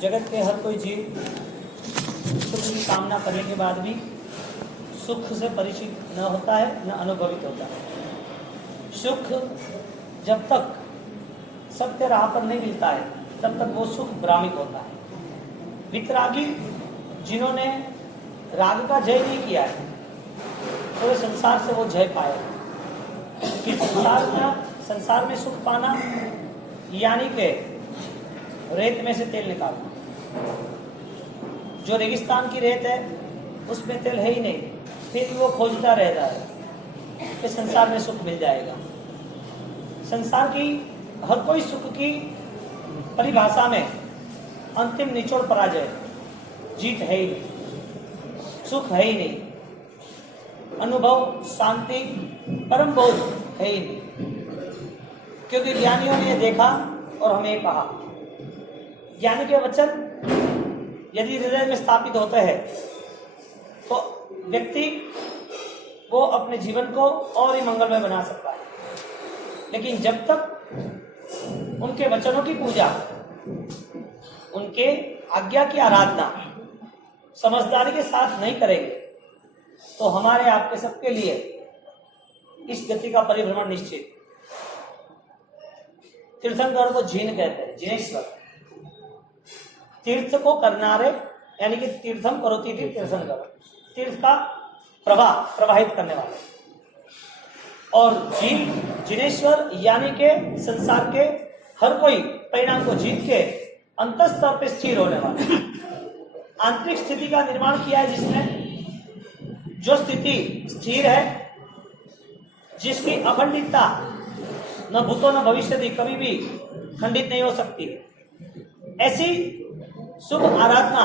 जगत के हर कोई जीव सुख की कामना करने के बाद भी सुख से परिचित न होता है, न अनुभवित होता है। सुख जब तक सत्य राह पर नहीं मिलता है तब तक वो सुख भ्रामिक होता है। वितरागी जिन्होंने राग का जय नहीं किया है तो वे संसार से वो जय पाए कि संसार में सुख पाना यानी कि रेत में से तेल निकालना। जो रेगिस्तान की रेत है उसमें तेल है ही नहीं, फिर भी वो खोजता रहता है कि संसार में सुख मिल जाएगा। संसार की हर कोई सुख की परिभाषा में अंतिम निचोड़ पराजय, जीत है ही नहीं, सुख है ही नहीं, अनुभव, शांति, परम बोध है ही नहीं। क्योंकि ज्ञानियों ने देखा और हमें कहा। ज्ञानी के वचन यदि हृदय में स्थापित होते हैं तो व्यक्ति वो अपने जीवन को और ही मंगलमय बना सकता है। लेकिन जब तक उनके वचनों की पूजा, उनके आज्ञा की आराधना समझदारी के साथ नहीं करेंगे तो हमारे आपके सबके लिए इस गति का परिभ्रमण निश्चित। तीर्थंकर को जीन कहते हैं, जिनेश्वर। तीर्थ को करनारे यानी कि तीर्थम करोति थी तीर्थंकर, तीर्थ का प्रवाह प्रवाहित करने वाले। और जीन जिनेश्वर यानी के संसार के हर कोई परिणाम को जीत के अंतर स्तर पर स्थिर होने वाले। आंतरिक स्थिति का निर्माण किया है जिसने, जो स्थिति स्थिर है, जिसकी अखंडितता न भूतो न भविष्य कभी भी खंडित नहीं हो सकती। ऐसी शुभ आराधना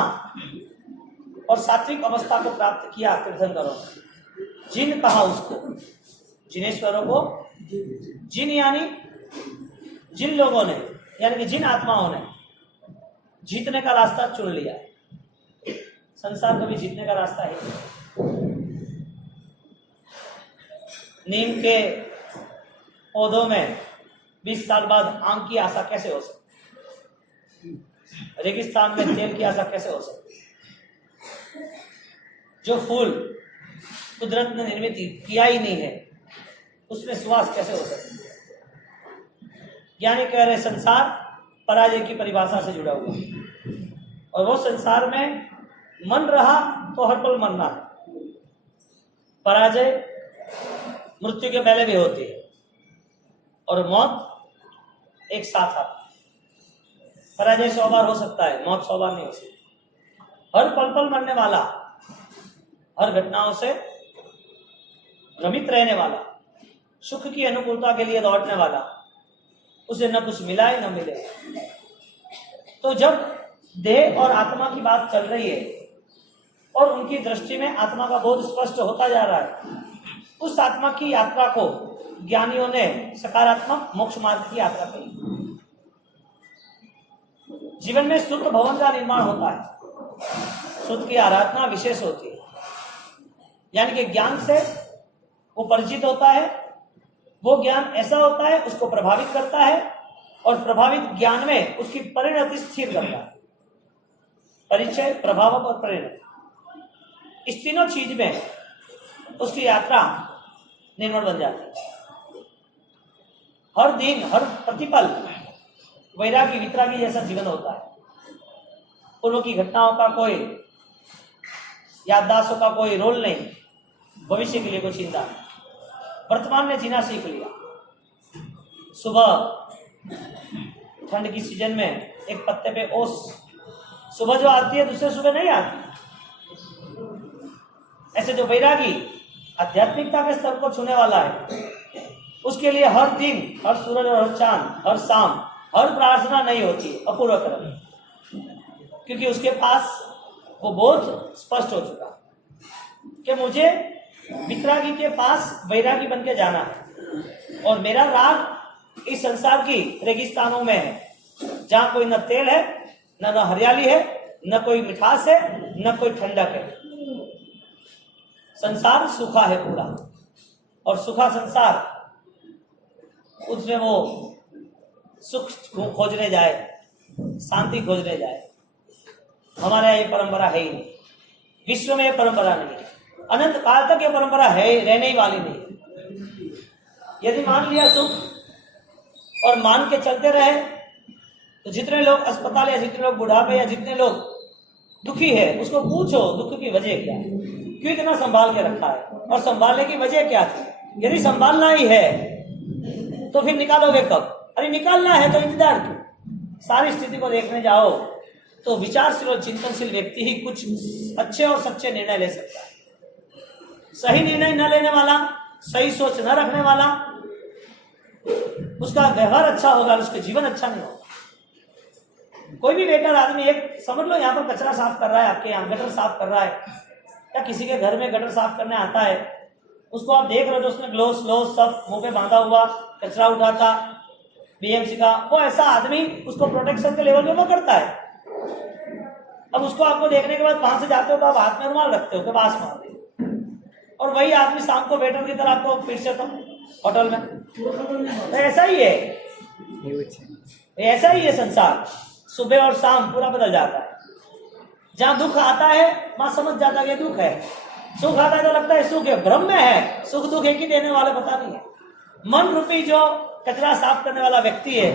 और सात्विक अवस्था को प्राप्त किया तीर्थंकरों ने। जिन कहा उसको, जिनेश्वरों को। जिन यानी जिन लोगों ने, यानी कि जिन आत्माओं ने जीतने का रास्ता चुन लिया है। संसार कभी जीतने का रास्ता है। नीम के पौधों में 20 साल बाद आम की आशा कैसे हो सकती? रेगिस्तान में तेल की आशा कैसे हो सकती? जो फूल कुदरत ने निर्मित किया ही नहीं है उसमें सुवास कैसे हो सकती है? यानी कह रहे संसार पराजय की परिभाषा से जुड़ा हुआ है और वो संसार में मन रहा तो हर पल मरना है। पराजय मृत्यु के पहले भी होती है और मौत एक साथ आती है। पराजय 100 बार हो सकता है, मौत 100 बार नहीं हो सकती। हर पल पल मरने वाला, हर घटनाओं से भ्रमित रहने वाला, सुख की अनुकूलता के लिए दौड़ने वाला, उसे न कुछ मिला है न मिले। तो जब देह और आत्मा की बात चल रही है और उनकी दृष्टि में आत्मा का बोध स्पष्ट होता जा रहा है, उस आत्मा की यात्रा को ज्ञानियों ने सकारात्मक मोक्ष मार्ग की यात्रा कही। जीवन में शुद्ध भवन का निर्माण होता है, शुद्ध की आराधना विशेष होती है। यानी कि ज्ञान से वो परिचित होता है, वो ज्ञान ऐसा होता है उसको प्रभावित करता है और प्रभावित ज्ञान में उसकी परिणति स्थिर करता है। परिचय, प्रभावक और परिणति, इस तीनों चीज में उसकी यात्रा निर्मल बन जाती है। हर दिन हर प्रतिपल वैरागी वितरागी जैसा जीवन होता है। पूर्व की घटनाओं का कोई याददाश्तों का कोई रोल नहीं, भविष्य के लिए कोई चिंता नहीं। वर्तमान में जीना सीख लिया। सुबह ठंड की सीजन में एक पत्ते पे ओस सुबह जो आती है दूसरे सुबह नहीं आती। ऐसे जो वैरागी आध्यात्मिकता के स्तर को छूने वाला है उसके लिए हर दिन, हर सूरज और हर चांद, हर शाम, हर प्रार्थना नहीं होती, अपूर्व कर्म। क्योंकि उसके पास वो बोध स्पष्ट हो चुका कि मुझे वितरागी के पास वैरागी बन के जाना है और मेरा राग इस संसार की रेगिस्तानों में है जहां कोई न तेल है, न हरियाली है, न कोई मिठास है, न कोई ठंडक है। संसार सूखा है पूरा और सूखा संसार, उसमें वो सुख खोजने जाए, शांति खोजने जाए। हमारे यहाँ ये परंपरा है ही नहीं, विश्व में ये परंपरा नहीं है, अनंत काल तक ये परंपरा है, रहने ही वाली नहीं है। यदि मान लिया सुख और मान के चलते रहे तो जितने लोग अस्पताल या जितने लोग बुढ़ापे या जितने लोग दुखी है उसको पूछो दुख की वजह क्या है, क्यों इतना संभाल के रखा है और संभालने की वजह क्या थी। यदि संभालना ही है तो फिर निकालोगे कब? अरे निकालना है तो इंतजार क्यों? सारी स्थिति को देखने जाओ तो विचारशील और चिंतनशील व्यक्ति ही कुछ अच्छे और सच्चे निर्णय ले सकता है। सही निर्णय न लेने वाला, सही सोच न रखने वाला, उसका व्यवहार अच्छा होगा, उसका जीवन अच्छा नहीं होगा। कोई भी वेटर आदमी, एक समझ लो यहाँ पर कचरा साफ कर रहा है, आपके यहाँ गटर साफ कर रहा है, या किसी के घर में गटर साफ करने आता है, उसको आप देख रहे हो तो उसने ग्लोव्स सब मुंह पे बांधा हुआ, कचरा उठाता बीएमसी का, वो ऐसा आदमी उसको प्रोटेक्शन के लेवल पे वो करता है। अब उसको आपको देखने के बाद वहां से जाते हो तो आप हाथ में रुमाल रखते हो, बास मार दे, और वही आदमी शाम को वेटर की तरह आपको फिर से तो होटल में, तो ऐसा ही है, ऐसा ही है संसार। सुबह और शाम पूरा बदल जाता है। जहाँ दुख आता है वहां समझ जाता है दुख है, सुख आता है तो लगता है सुख है, भ्रम में है, सुख दुख एक ही देने वाला पता नहीं है। मन रूपी जो कचरा साफ करने वाला व्यक्ति है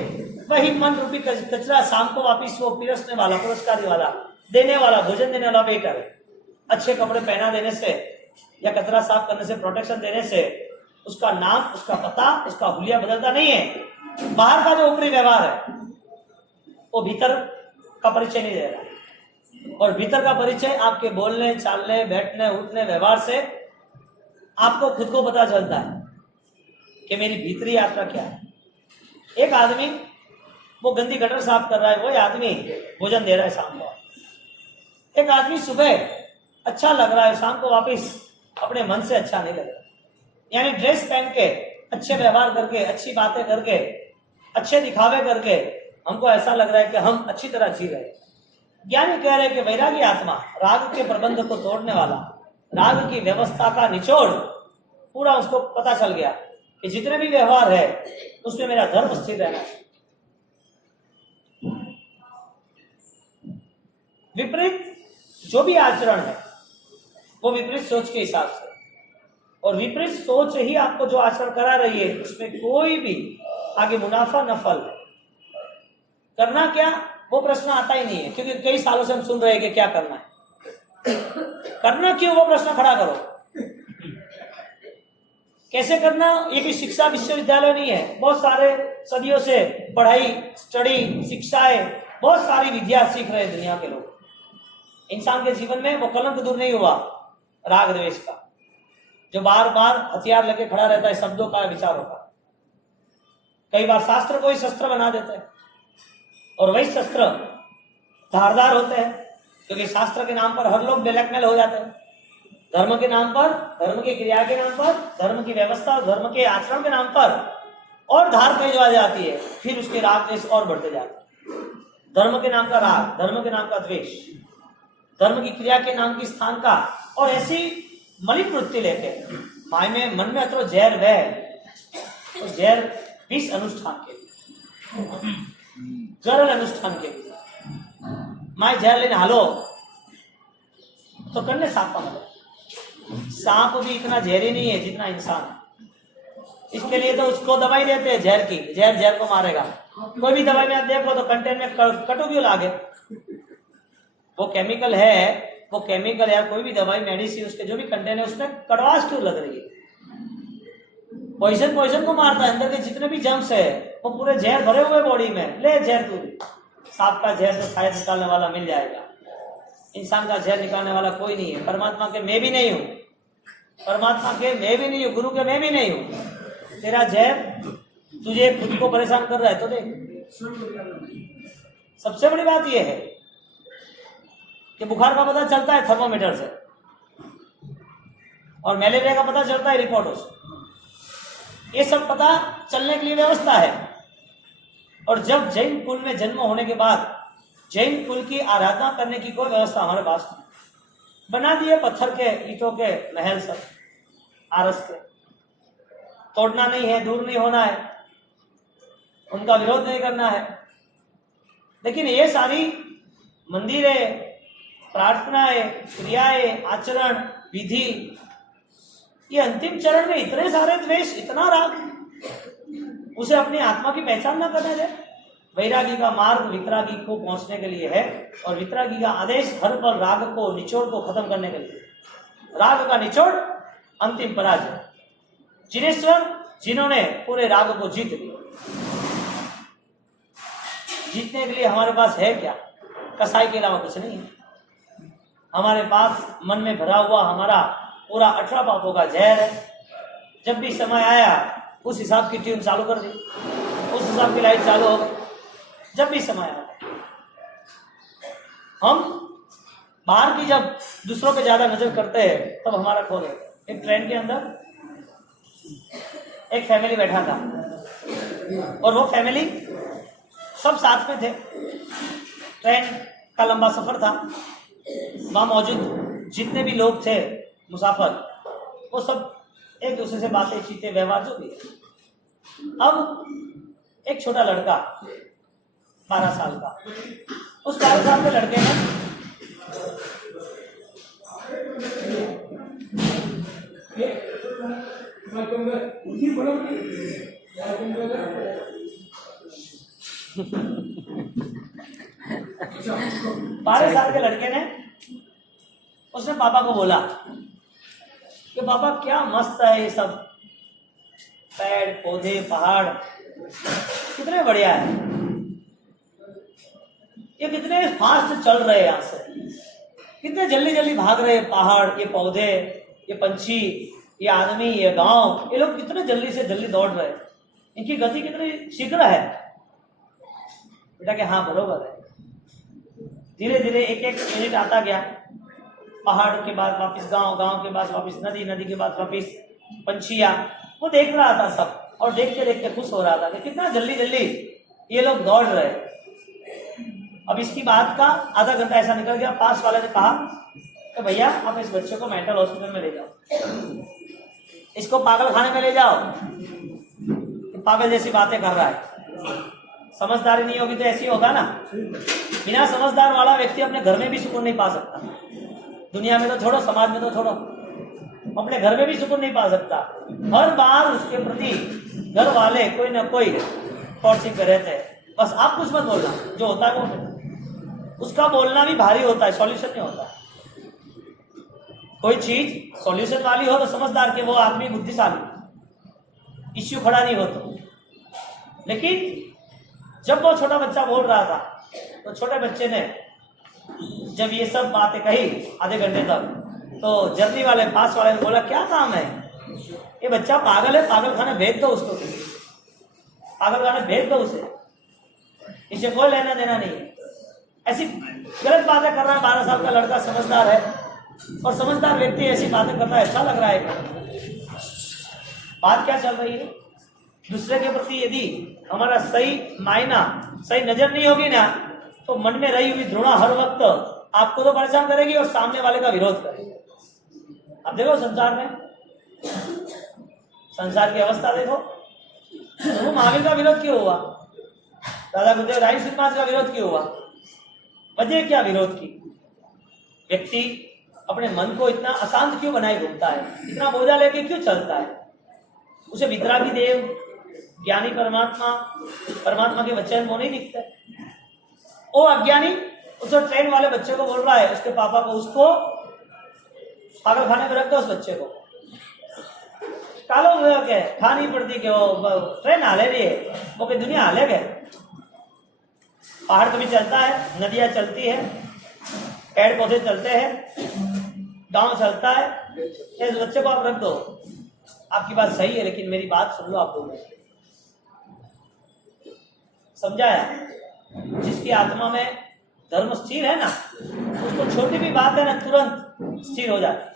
वही मन रूपी कचरा शाम को वापिस वो पिरसने वाला, पुरस्कारी वाला, देने वाला, भोजन देने वाला वेटर है। अच्छे कपड़े पहना देने से या कचरा साफ करने से, प्रोटेक्शन देने से उसका नाम, उसका पता, उसका हुलिया बदलता नहीं है। बाहर का जो ऊपरी व्यवहार है वो भीतर का परिचय नहीं दे रहा है, और भीतर का परिचय आपके बोलने, चालने, बैठने, उठने, व्यवहार से आपको खुद को पता चलता है कि मेरी भीतरी यात्रा क्या है। एक आदमी वो गंदी गटर साफ कर रहा है, वही आदमी भोजन दे रहा है शाम को। एक आदमी सुबह अच्छा लग रहा है, शाम को वापिस अपने मन से अच्छा नहीं लग रहा। यानी ड्रेस पहन के, अच्छे व्यवहार करके, अच्छी बातें करके, अच्छे दिखावे करके हमको ऐसा लग रहा है कि हम अच्छी तरह जी रहे। ज्ञानी कह रहे कि वैरागी आत्मा, राग के प्रबंध को तोड़ने वाला, राग की व्यवस्था का निचोड़ पूरा उसको पता चल गया कि जितने भी व्यवहार है उसमें मेरा धर्म स्थिर रहना है। विपरीत जो भी आचरण है वो विपरीत सोच के हिसाब से, और विपरीत सोच ही आपको जो आचरण करा रही है उसमें कोई भी आगे मुनाफा न फल। करना क्या वो प्रश्न आता ही नहीं है, क्योंकि कई सालों से हम सुन रहे हैं कि क्या करना है। करना क्यों वो प्रश्न खड़ा करो, कैसे करना। ये कोई शिक्षा विश्वविद्यालय नहीं है, बहुत सारे सदियों से पढ़ाई, स्टडी, शिक्षाएं, बहुत सारी विद्या सीख रहे दुनिया के लोग। इंसान के जीवन में वो कलंक दूर नहीं हुआ राग द्वेष का, जो बार बार हथियार लेके खड़ा रहता है शब्दों का, विचारों का। कई बार शास्त्र को ही शस्त्र बना देते हैं, और वही शस्त्र धारदार होते हैं, क्योंकि शास्त्र के नाम पर हर लोग ब्लैकमेल हो जाते हैं। धर्म के नाम पर, धर्म की क्रिया के नाम पर, धर्म की व्यवस्था, धर्म के आचरण के नाम पर और धार भेजवा जाती है, फिर उसके राग द्वेष और बढ़ते जाते हैं। धर्म के नाम का राग, धर्म के नाम का द्वेष, धर्म की क्रिया के नाम की स्थान का, और ऐसी मलिन वृत्ति लेके माय में मन में तो जहर वह, तो जहर 20 अनुष्ठान के गरल अनुष्ठान के माय जहर लेने हालो तो करने सांप सांप भी इतना जहरी नहीं है जितना इंसान। इसके लिए तो उसको दवाई देते हैं जहर की, जहर को मारेगा। कोई भी दवाई में आप देखो तो कंटेंट में कटु क्यों लागे, वो केमिकल है, वो केमिकल या कोई भी दवाई, मेडिसिन, उसके जो भी कंटेंट है उसमें कड़वास क्यों लग रही है। पॉइजन को मारता है, अंदर के जितने भी जर्म्स है वो पूरे जहर भरे हुए बॉडी में। ले जहर तू, सांप का जहर तो शायद निकालने वाला मिल जाएगा, इंसान का जहर निकालने वाला कोई नहीं है। परमात्मा के मैं भी नहीं हूं, परमात्मा के मैं भी नहीं हूं, गुरु के मैं भी नहीं हूं। तेरा जहर तुझे खुद को परेशान कर रहा है तो देख। सबसे बड़ी बात यह है कि बुखार का पता चलता है थर्मोमीटर से, और मलेरिया का पता चलता है रिपोर्टों से। ये सब पता चलने के लिए व्यवस्था है। और जब जैन कुल में जन्म होने के बाद जैन कुल की आराधना करने की कोई व्यवस्था हमारे पास नहीं, बना दिए पत्थर के, ईंटों के महल सब, आरस के। तोड़ना नहीं है, दूर नहीं होना है। उनका विरोध नहीं करना है। लेकिन ये सारी मंदिरें, प्रार्थनाएं, क्रियाएं, आचरण, विधि, ये अंतिम चरण में इतने सारे द्वेष, इतना राग, उसे अपनी आत्मा की पहचान न करने दे। वैरागी का मार्ग वितरागी को पहुंचने के लिए है और वितरागी का आदेश हर पल राग को, निचोड़ को खत्म करने के लिए। राग का निचोड़ अंतिम पराजय। जिनेश्वर जिन्होंने पूरे राग को जीत लिया। जीतने के लिए हमारे पास है क्या? कसाई के अलावा कुछ नहीं है। हमारे पास मन में भरा हुआ हमारा पूरा 18 पापों का जहर है। जब भी समय आया उस हिसाब की ट्यून चालू कर दी, उस हिसाब की लाइट चालू हो गई। जब भी समय आया हम बाहर की जब दूसरों पे ज्यादा नजर करते हैं तब हमारा खो गया। एक ट्रेन के अंदर एक फैमिली बैठा था और वो फैमिली सब साथ में थे। ट्रेन का लंबा सफर था। वहां मौजूद जितने भी लोग थे मुसाफिर, वो सब एक दूसरे से बातें चीते व्यवहार जो भी। अब एक छोटा लड़का 12 साल का, उस 12 साल के लड़के ने बारह साल के लड़के ने उसने पापा को बोला कि पापा क्या मस्त है ये सब, पेड़ पौधे पहाड़ कितने बढ़िया है, ये कितने फास्ट चल रहे हैं, यहाँ से कितने जल्दी जल्दी भाग रहे हैं पहाड़, ये पौधे, ये पंछी, ये आदमी, ये गांव, ये लोग कितने जल्दी से जल्दी दौड़ रहे हैं, इनकी गति कितनी शीघ्र है। बेटा कि हाँ बरोबर है। धीरे धीरे एक एक मिनट आता गया। पहाड़ के बाद वापस गांव, गांव के बाद वापस नदी, नदी के बाद वापस पंछियां। वो देख रहा था सब और देखते देखते खुश हो रहा था कि कितना जल्दी जल्दी ये लोग दौड़ रहे। अब इसकी बात का आधा घंटा ऐसा निकल गया। पास वाले ने कहा कि भैया आप इस बच्चे को मेंटल हॉस्पिटल में ले जाओ, इसको पागल खाने में ले जाओ, पागल जैसी बातें कर रहा है। समझदारी नहीं होगी तो ऐसी होगा ना। बिना समझदार वाला व्यक्ति अपने घर में भी सुकून नहीं पा सकता। दुनिया में तो छोड़ो, समाज में तो छोड़ो, अपने घर में भी सुकून नहीं पा सकता। हर बार उसके प्रति घर वाले कोई ना कोई टॉर्चिंग कर रहते हैं। बस आप कुछ मत बोलना, जो होता है वो उसका बोलना भी भारी होता है, सॉल्यूशन नहीं होता। कोई चीज सॉल्यूशन वाली हो तो समझदार के वो आदमी बुद्धिशाली, इश्यू खड़ा नहीं हो तो। लेकिन जब वो छोटा बच्चा बोल रहा था तो छोटे बच्चे ने जब ये सब बातें कही आधे घंटे तक, तो जर्नी वाले पास वाले ने बोला क्या काम है, ये बच्चा पागल है, पागल खाने भेज दो उसको, पागल खाने भेज दो उसे, इसे कोई लेना देना नहीं है। ऐसी गलत बातें कर रहा है 12 साल का लड़का, समझदार है, और समझदार व्यक्ति ऐसी बातें करता है, अच्छा लग रहा है। बात क्या चल रही है? दूसरे के प्रति यदि हमारा सही मायना, सही नजर नहीं होगी ना, तो मन में रही हुई घृणा हर वक्त आपको तो परेशान करेगी और सामने वाले का विरोध करेगी। अब देखो संसार में, संसार की अवस्था देखो। वो महावीर का विरोध क्यों हुआ? दादा गुरुदेव राय सिंह का विरोध क्यों हुआ? वजह क्या विरोध की? व्यक्ति अपने मन को इतना अशांत क्यों बनाए घूमता है, इतना बोझा लेके क्यों चलता है? उसे वितरागी देव, ज्ञानी परमात्मा, परमात्मा के वचन वो नहीं दिखते। वो अज्ञानी उस ट्रेन वाले बच्चे को बोल रहा है, उसके पापा को, उसको पागल खाने में रख दो उस बच्चे को। कालो हुआ क्या है, खा नहीं पड़ती कि वो ट्रेन हाले रही है, वो कि दुनिया हाले गए। पहाड़ कभी चलता है, नदियां चलती है, पेड़ पौधे चलते हैं, गांव चलता है। इस बच्चे को आप रख दो। आपकी बात सही है, लेकिन मेरी बात सुन लो आप दोनों। समझाया? जिसकी आत्मा में धर्म स्थिर है ना, उसको छोटी भी बात है ना तुरंत स्थिर हो जाती।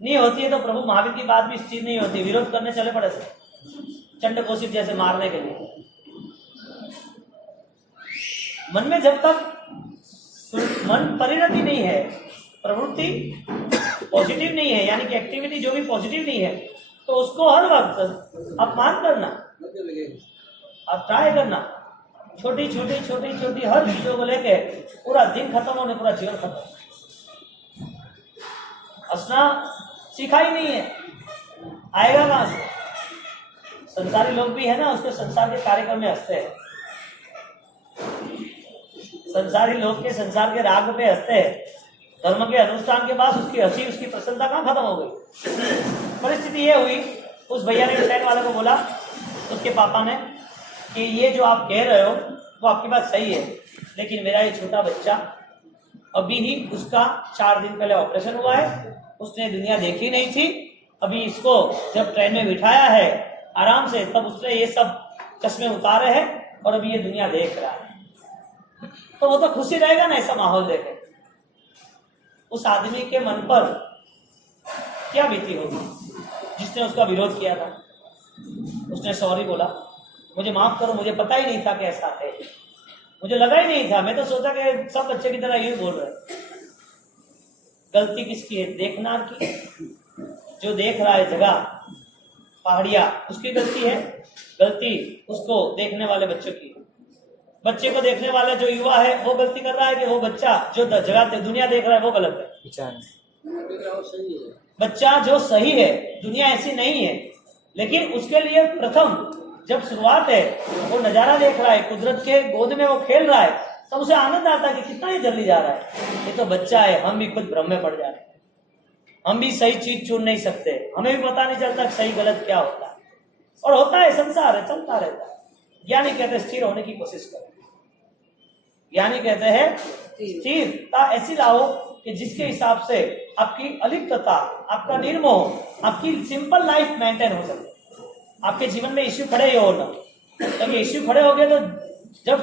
नहीं होती है तो प्रभु महावीर की बात भी स्थिर नहीं होती, विरोध करने चले पड़े थे, चंडकोशिप जैसे मारने के लिए। मन में जब तक मन परिणति नहीं है, प्रवृत्ति पॉजिटिव नहीं है, यानी कि एक्टिविटी जो भी पॉजिटिव नहीं है, तो उसको हर वक्त अपमान करना, आप ट्राई करना, छोटी छोटी हर चीजों को लेके पूरा दिन खत्म होने, पूरा जीवन खत्म। हंसना सीखा ही नहीं है, आएगा कहां से? संसारी लोग भी है ना, उसके संसार के कार्यक्रम में हंसते हैं। संसारी लोग के संसार के राग पे हंसते हैं, धर्म के अनुष्ठान के बाद उसकी हंसी, उसकी प्रसन्नता कहाँ खत्म हो गई? परिस्थिति ये हुई, उस भैया ने ट्रेन वाले को बोला, उसके पापा ने, कि ये जो आप कह रहे हो वो आपकी बात सही है, लेकिन मेरा ये छोटा बच्चा अभी ही उसका 4 दिन पहले ऑपरेशन हुआ है, उसने दुनिया देखी नहीं थी, अभी इसको जब ट्रेन में बिठाया है आराम से, तब उसने ये सब चश्मे उतारे हैं और अभी ये दुनिया देख रहा है। तो वो तो खुशी रहेगा ना ऐसा माहौल देखे। उस आदमी के मन पर क्या बीती होगी जिसने उसका विरोध किया था? उसने सॉरी बोला, मुझे माफ करो, मुझे पता ही नहीं था कि ऐसा है, मुझे लगा ही नहीं था, मैं तो सोचा कि सब बच्चे की तरह यही बोल रहे। गलती किसकी है? देखनार की। जो देख रहा है जगह पहाड़िया, उसकी गलती है? गलती उसको देखने वाले बच्चों की। बच्चे को देखने वाला जो युवा है वो गलती कर रहा है कि वो बच्चा जो जगह दुनिया देख रहा है वो गलत है? बच्चा जो सही है, दुनिया ऐसी नहीं है, लेकिन उसके लिए प्रथम जब शुरुआत है, वो नजारा देख रहा है, कुदरत के गोद में वो खेल रहा है, तब उसे आनंद आता है कि कितना ही जल्दी जा रहा है। ये तो बच्चा है, हम भी खुद भ्रम में पड़ जा रहे हैं, हम भी सही चीज चुन नहीं सकते, हमें भी पता नहीं चलता कि सही गलत क्या होता है। और होता है, संसार है, चलता रहता है। ज्ञानी कहते हैं स्थिर होने की कोशिश करो। ज्ञानी कहते हैं स्थिरता ऐसी लाओ कि जिसके हिसाब से आपकी अलिप्तता, आपका निर्मोह, आपकी सिंपल लाइफ मेंटेन हो सके। आपके जीवन में इश्यू खड़े ही हो ना, तो इश्यू खड़े हो गए तो जब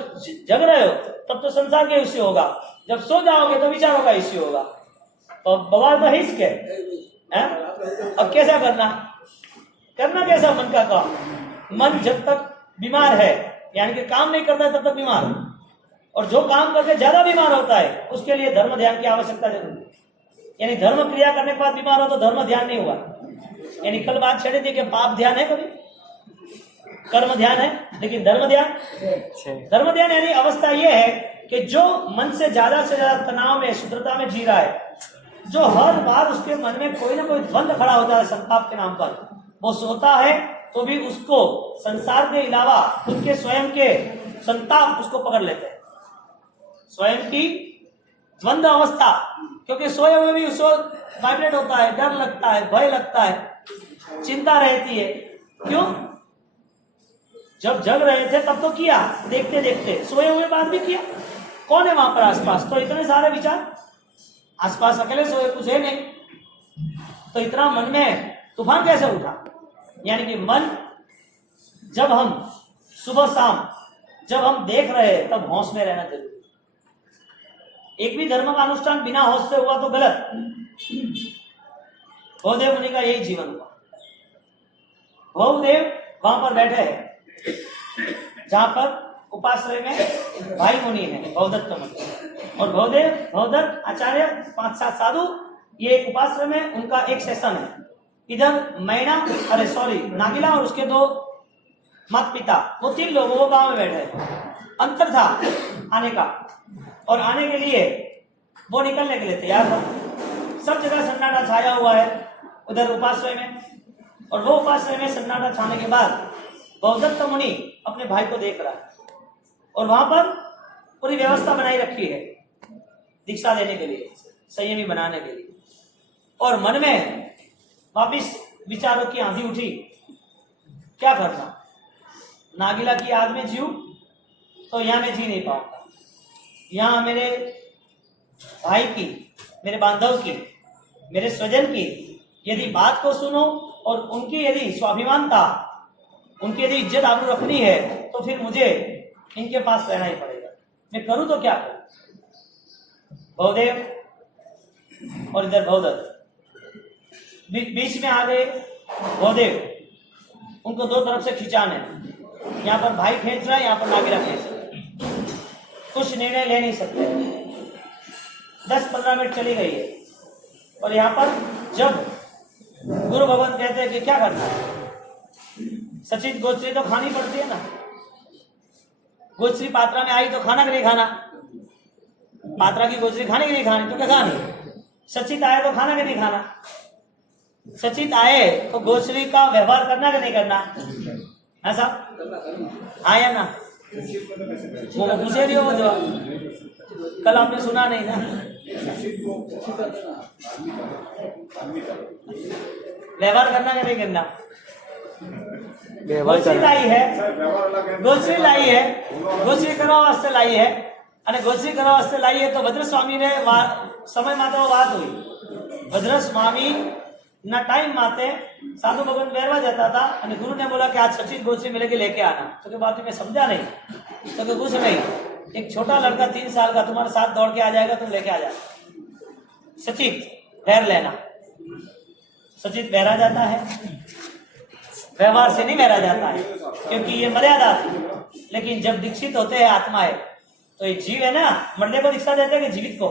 जग रहे हो तब तो संसार के इश्यू होगा, जब सो जाओगे तो विचारों का इश्यू होगा। तो बवाल तो हिस्क है। अब कैसा करना कैसा मन का काम? मन जब तक बीमार है, यानी कि काम नहीं करता है, तब तक बीमार है। और जो काम करके ज्यादा बीमार होता है उसके लिए धर्म ध्यान की आवश्यकता जरूरी है। यानी धर्म क्रिया करने के बाद बीमार हो तो धर्म ध्यान नहीं हुआ। यानी कल बात छेड़ी थी कि पाप ध्यान है, कभी कर्म ध्यान है, लेकिन धर्म ध्यान यानी अवस्था यह है कि जो मन से ज्यादा तनाव में, शुद्धता में जी रहा है, जो हर बार उसके मन में कोई ना कोई द्वंद्व खड़ा होता है संताप के नाम पर, वो सोता है तो भी उसको संसार के अलावा खुद के स्वयं के संताप उसको पकड़ लेते हैं, स्वयं की द्वंद्व अवस्था। क्योंकि सोए हुए भी उसको वाइब्रेट होता है, डर लगता है, भय लगता है, चिंता रहती है। क्यों? जब जग रहे थे तब तो किया, देखते देखते, सोए हुए बाद भी किया। कौन है वहां पर आसपास? तो इतने सारे विचार आसपास, अकेले सोए कुछ है नहीं, तो इतना मन में तूफान कैसे उठा? यानी कि मन जब हम सुबह शाम जब हम देख रहे हैं तब होश में रहना जरूरी। एक भी धर्म का अनुष्ठान बिना होश से हुआ तो गलत। भवदेव मुनि का यही जीवन हुआ। भवदेव वहां पर बैठे हैं जहां पर उपाश्रय में भाई मुनि है, भवदत्त मुनि और भवदत्त आचार्य, 5-7 साधु। ये एक उपाश्रय में उनका एक सेशन है। इधर नागिला और उसके 2 माता पिता, वो 3 लोग वो गांव में बैठे। अंतर था आने का, और आने के लिए वो निकलने के लिए तैयार था। सब जगह सन्नाटा छाया हुआ है उधर उपाश्रय में, और वो उपाश्रय में सन्नाटा छाने के बाद भवदत्त मुनि अपने भाई को देख रहा है, और वहां पर पूरी व्यवस्था बनाई रखी है दीक्षा देने के लिए, संयमी बनाने के लिए। और मन में वापिस विचारों की आंधी उठी, क्या करना? नागिला की याद में जीऊं तो यहां मैं जी नहीं पाऊंगा, यहां मेरे भाई की, मेरे बांधव की, मेरे स्वजन की यदि बात को सुनो और उनकी यदि स्वाभिमानता, उनकी यदि इज्जत आबरू रखनी है, तो फिर मुझे इनके पास रहना ही पड़ेगा। मैं करूं तो क्या करूं? भवदेव और इधर भवदत्त बीच में आ गए। भवदेव उनको 2 तरफ से खिंचाने, यहाँ पर भाई खींच रहा है, यहाँ पर नागिला खींच रहा है, कुछ निर्णय ले नहीं सकते। 10-15 मिनट चली गई है, और यहाँ पर जब गुरु भगवान कहते हैं कि क्या करना है, सचित गोचरी तो खानी पड़ती है ना, गोचरी पात्रा में आई तो खाना कि नहीं खाना? पात्रा की गोचरी खाने की नहीं खानी, तो क्या खानी? सचित आए तो खाना कि नहीं खाना? सचित आए तो गोचरी का व्यवहार करना कि नहीं करना? ऐसा हाँ या ना? वो पूछे रही हो जो कल आपने सुना नहीं ना? व्यवहार करना कि नहीं करना? गोचरी लाई है, गोचरी लाई है, गोचरी કરવા વાસ્તે लाई है અને गोचरी કરવા વાસ્તે लाई है तो भद्र स्वामी ने समय माते वो बात हुई। भद्र स्वामी ना टाइम माते साधु भगवान बैरवा जाता था और गुरु ने बोला कि आज सचित गोचरी मिलेगी लेके आना। तो के बात में समझा नहीं तो कुछ नहीं, एक छोटा लड़का 3 साल का तुम्हारे साथ दौड़ के आ जाएगा, तुम लेके आ जाना। सचित बैर लेना, सचित बैरा जाता है, व्यवहार से नहीं बहरा जाता है क्योंकि ये मर्यादा थी। लेकिन जब दीक्षित होते हैं आत्माएं तो ये जीव है ना, मरने को दीक्षा देते हैं कि जीवित को?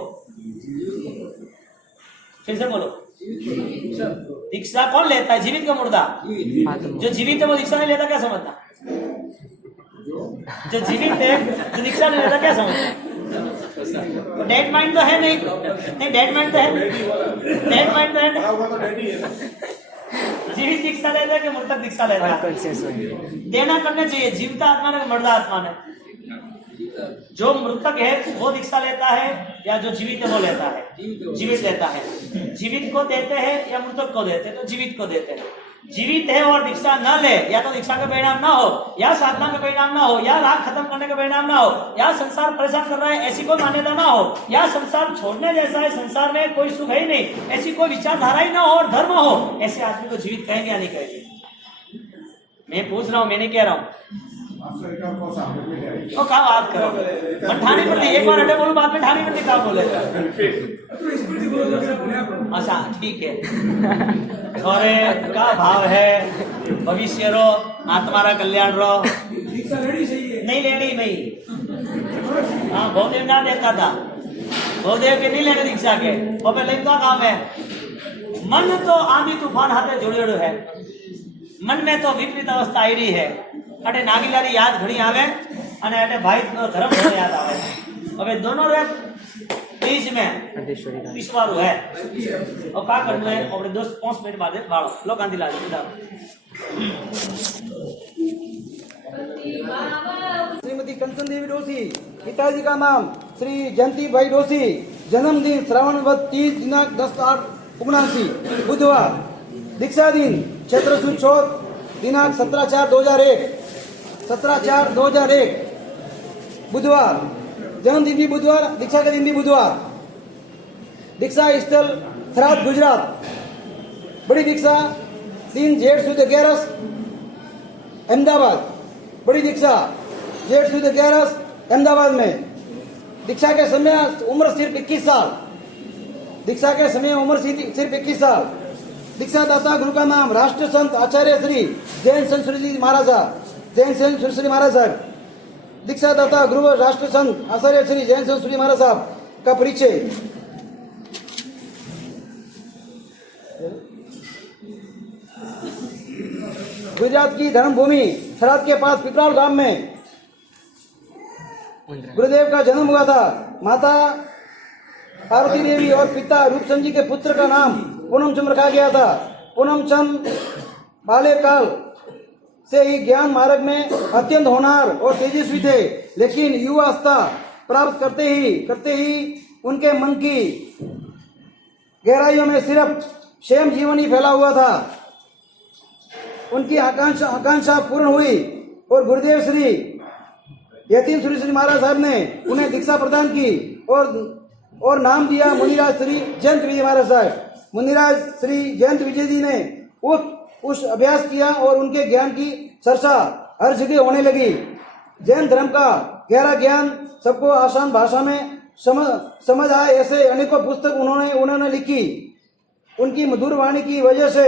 फिर से बोलो, दीक्षा कौन लेता है? जीवित का मुर्दा? जो जीवित है वो दीक्षा नहीं लेता, क्या समझना? जो जीवित है जो दीक्षा नहीं लेता क्या समझना? डेड माइंड तो है नहीं, डेड माइंड तो है नहीं, डेड माइंड तो है नहीं। जीवित दीक्षा लेता है कि मृतक दीक्षा लेता है? देना करना चाहिए जीविता आत्मा ने, मर्दा आत्मा ने। जो मृतक है वो दीक्षा लेता है या जो जीवित है वो लेता है? जीवित लेता है। जीवित को देते हैं या मृतक को देते हैं? तो जीवित को देते हैं। जीवित है और दीक्षा न ले, या तो दीक्षा का परिणाम ना हो, या साधना का परिणाम ना हो, या राग खत्म करने का परिणाम ना हो, या संसार परेशान कर रहा है ऐसी कोई मान्यता ना हो, या संसार छोड़ने जैसा है, संसार में कोई सुख है ही नहीं, ऐसी कोई विचारधारा ही ना हो और धर्म हो, ऐसे आदमी को जीवित कहेंगे या नहीं कहेंगे? मैं पूछ रहा हूँ, मैं नहीं कह रहा हूँ। तो क्या बात करो, मैं ठानी पड़ती, एक बार अटे बोलूं बाद में ठानी पड़ती, क्या बोलेगा? अच्छा ठीक है। और क्या भाव है भविष्य रो, आत्मारा कल्याण रो, नहीं लेनी नहीं। हाँ बहुदेव ना देखता था, बहुदेव के नहीं लेने दीक्षा के, और पहले इनका काम है। मन तो आंधी तूफान हाथे जुड़ेड़ो है, मन में तो विपरीत अवस्था आई है। अटे नागीलारी याद घड़ी आवे અને અટે ભાઈ ધર્મ યાદ આવે। હવે दोनों रे बीच में ईश्वर है और क्या करना है? अपने दोस्त 5 मिनट बाद बाड़ो लो गांधी लाल श्रीमती कंचन देवी डोसी, पिताजी का नाम श्री जयंती भाई डोसी, जन्मदिन श्रावण वध 30 दिनांक 10/8/79, बुधवार। दीक्षा दिन क्षेत्र सुचोत दिनांक 17/4/2001, 17/4/2001 बुधवार। जन्मदिन भी बुधवार, दीक्षा का दिन भी बुधवार। दीक्षा स्थल थराद गुजरात। बड़ी दीक्षा 3 जेठ सुद 11 अहमदाबाद। बड़ी दीक्षा जेठ सुद 11 अहमदाबाद में। दीक्षा के समय उम्र सिर्फ 21 साल। दीक्षा के समय उम्र सिर्फ 21 साल। दीक्षा दाता गुरु का नाम राष्ट्र संत आचार्य श्री जैन संस्कृति महाराज, जैन संस्कृति महाराज साहब। दीक्षा दाता गुरु राष्ट्र संत आचार्य श्री जैन संस्कृति महाराज साहब का परिचय। गुजरात की धर्मभूमि थराद के पास पिपराल गांव में गुरुदेव का जन्म हुआ था। माता पार्वती देवी और पिता रूपचंद जी के पुत्र का नाम पूनमचंद रखा गया था। पूनमचंद बाल्यकाल से ही ज्ञान मार्ग में अत्यंत होनहार और तेजस्वी थे, लेकिन युवावस्था प्राप्त करते ही उनके मन की गहराइयों में सिर्फ क्षेम जीवन ही फैला हुआ था। उनकी आकांक्षा पूर्ण हुई और गुरुदेव श्री यतीम श्री महाराज साहब ने उन्हें दीक्षा प्रदान की और नाम दिया मुनिराज श्री जयंत विजय महाराज साहब। मुनिराज श्री जयंत विजय जी ने उस अभ्यास किया और उनके ज्ञान की चर्चा हर जगह होने लगी। जैन धर्म का गहरा ज्ञान सबको आसान भाषा में समझ आए ऐसे अनेकों पुस्तक उन्होंने लिखी। उनकी मधुर वाणी की वजह से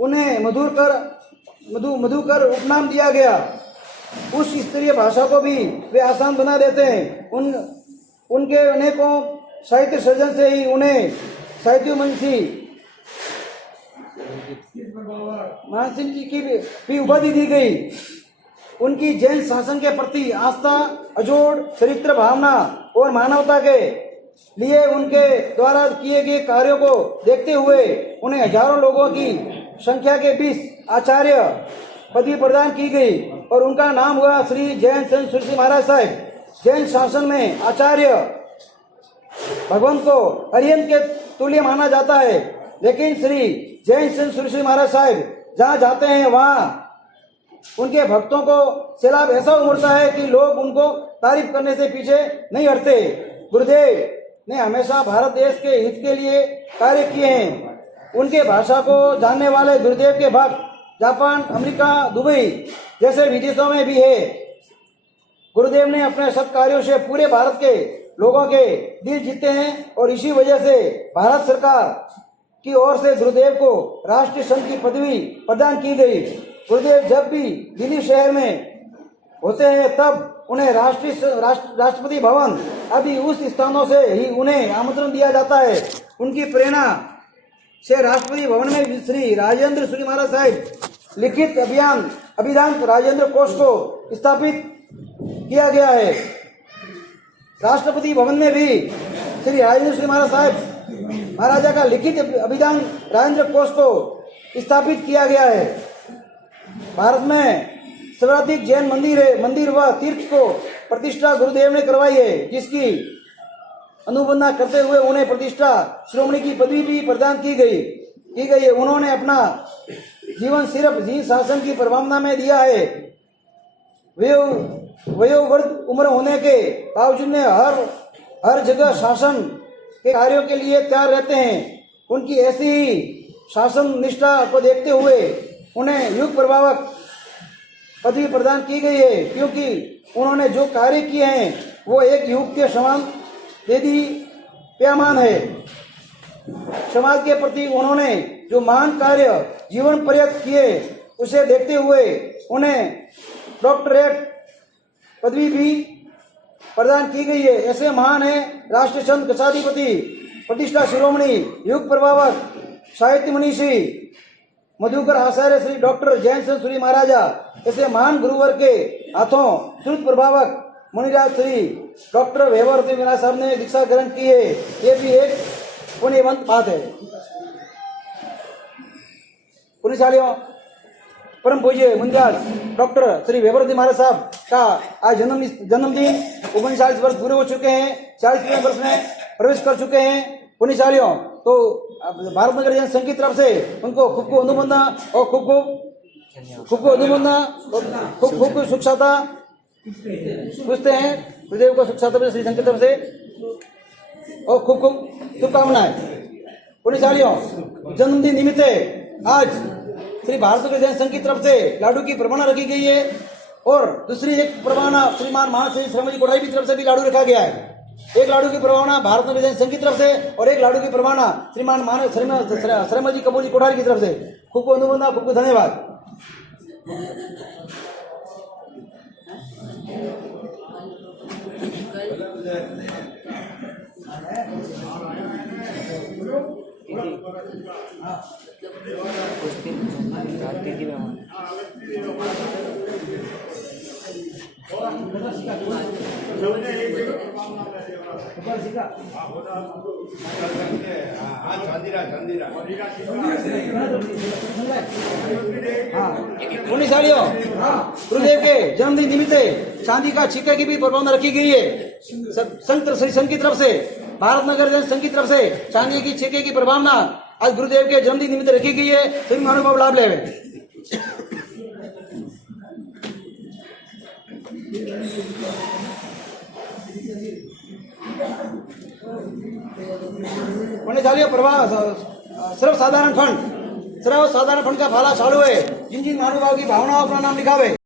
उन्हें मधुकर उपनाम दिया गया। उस स्तरीय भाषा को भी वे आसान बना देते हैं। उनके अनेकों साहित्य सृजन से ही उन्हें साहित्य मानसिंह जी की भी उपाधि दी गई। उनकी जैन शासन के प्रति आस्था, अजोड़ चरित्र भावना और मानवता के लिए उनके द्वारा किए गए कार्यों को देखते हुए उन्हें हजारों लोगों की संख्या के बीच आचार्य पदवी प्रदान की गई और उनका नाम हुआ श्री जैन संत सुरश्री महाराज साहब। जैन शासन में आचार्य भगवान को अरिहंत के तुल्य माना जाता है, लेकिन श्री जैन संत सुरश्री महाराज साहब जहाँ जाते हैं वहाँ उनके भक्तों को सैलाब ऐसा उमड़ता है कि लोग उनको तारीफ करने से पीछे नहीं हटते। गुरुदेव ने हमेशा भारत देश के हित के लिए कार्य किए हैं। उनके भाषा को जानने वाले गुरुदेव के भक्त जापान, अमेरिका, दुबई जैसे विदेशों में भी है। गुरुदेव ने अपने सत्कार्यों से पूरे भारत के लोगों के दिल जीते हैं और इसी वजह से भारत सरकार की ओर से गुरुदेव को राष्ट्रीय संत की पदवी प्रदान की गई। गुरुदेव जब भी दिल्ली शहर में होते हैं तब उन्हें राष्ट्रपति भवन आदि उस स्थानों से ही उन्हें आमंत्रण दिया जाता है। उनकी प्रेरणा से राष्ट्रपति भवन में श्री राजेंद्र सूरी महाराज साहब लिखित अभिधान राजेंद्र कोश को स्थापित किया गया है। राष्ट्रपति भवन में भी श्री राजेंद्र सूरी महाराज साहब महाराजा का लिखित अभिधान राजेंद्र कोश को स्थापित किया गया है। भारत में सर्वाधिक जैन मंदिर व तीर्थ को प्रतिष्ठा गुरुदेव ने करवाई है, जिसकी अनुबंधना करते हुए उन्हें प्रतिष्ठा श्रोमणी की पदवी भी प्रदान की गई है। उन्होंने अपना जीवन सिर्फ जी शासन की प्रभावना में दिया है। वयोवृद्ध उम्र होने के बावजूद हर जगह शासन के कार्यों के लिए तैयार रहते हैं। उनकी ऐसी ही शासन निष्ठा को देखते हुए उन्हें युग प्रभावक पदवी प्रदान की गई है, क्योंकि उन्होंने जो कार्य किए हैं वो एक युग के समान देदीप्यमान है। समाज के प्रति उन्होंने जो महान कार्य जीवन पर्यंत किए उसे देखते हुए उन्हें डॉक्टरेट पदवी भी प्रदान की गई है। ऐसे महान है राष्ट्रीय संत कसाधिपति प्रतिष्ठा शिरोमणि युग प्रभावक साहित्य मनीषी मधुकर आचार्य श्री डॉक्टर जैन संत सूरी महाराजा। ऐसे महान गुरुवर के हाथों श्रुत प्रभावक मुनिराज श्री डॉक्टर वेवर मीना साहब ने दीक्षा ग्रहण की है। ये भी एक पुण्यवंत बात है। पुण्यशालियों, परम पूज्य मुनिराज डॉक्टर श्री वेवर महाराज साहब का आज जन्मदिन 39 वर्ष पूरे हो चुके हैं, 40वें वर्ष में प्रवेश कर चुके हैं। पुण्यशालियों, तो भारत नगर जैन संघ की तरफ से उनको खूब अनुबंधना और खूब अनुबंधना खूब सुख शांता पूछते हैं। गुरुदेव को सुख शांता श्री संघ की तरफ से और खूब शुभकामनाएं। पुण्यशालियों, जन्मदिन निमित्त आज श्री भारत नगर जैन संघ की तरफ से लाडू की प्रवाना रखी गई है और दूसरी एक प्रवाना श्रीमान महाश्री श्रम जी कोठारी की तरफ से भी लाडू रखा गया है। एक लाडू की प्रवाना भारत नगर जैन संघ की तरफ से और एक लाडू की प्रवाना श्रीमान श्रम जी कपूर जी कोठारी की तरफ से। खूब अनुबंधना, खूब धन्यवाद। पुण्यशालियों, गुरुदेव के जन्मदिन निमित्त चांदी का सिक्के की भी प्रबंध रखी गई है। संघ की तरफ से, भारत नगर जैन संघ की तरफ से चांदी की सिक्के की प्रभावना आज गुरुदेव के जन्मदिन निमित्त रखी गई है। सभी महानुभाव लाभ ले। पुण्यशालियों, सर्व साधारण फंड का फाला चालू है। जिन जिन महानुभाव की भावनाओं अपना नाम लिखावे।